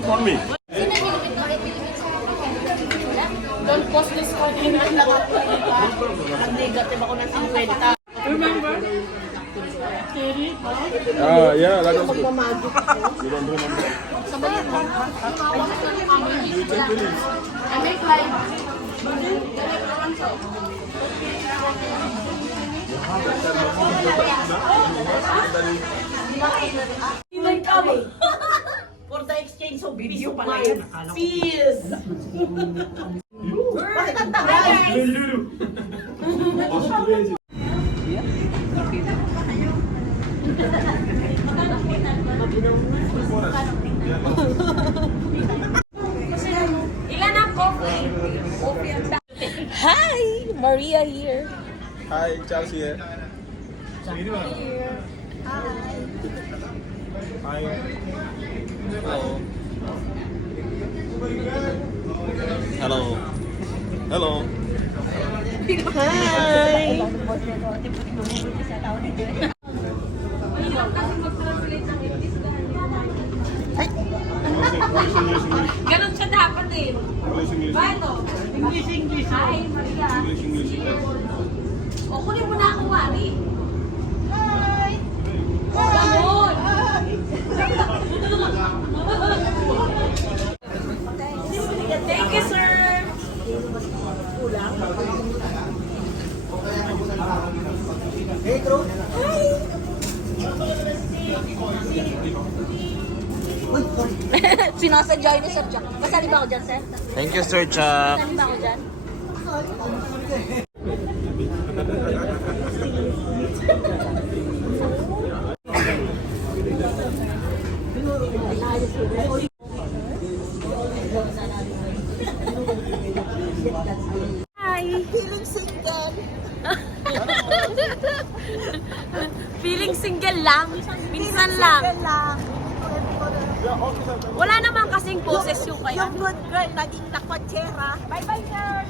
For me. Don't post this one in ang negative ako ng 50. Remember? Yeah, that was good. You don't remember? You take the leaves. I make like For the exchange of video pala yun. Fees! Bakit ang tagal? ilan ang coffee? Hi! Maria here. Hi, Charles here. Hi. Hello. Hello. Ganun siya dapat eh. Paano? English. Hi, Maria. O, kunin mo na ako, Mari. Hi! Ganun! Thank you, sir! Sinasadya yun ni Sir Jack. Kasali ba ako dyan, sir? Thank you, Sir Chuck. Kasali ba ako dyan? Hi! Feeling single. Feeling single lang. Minsan lang. Wala naman kasing poses yung kaya. Yung good girl, naging nakotsera. Bye-bye, sir.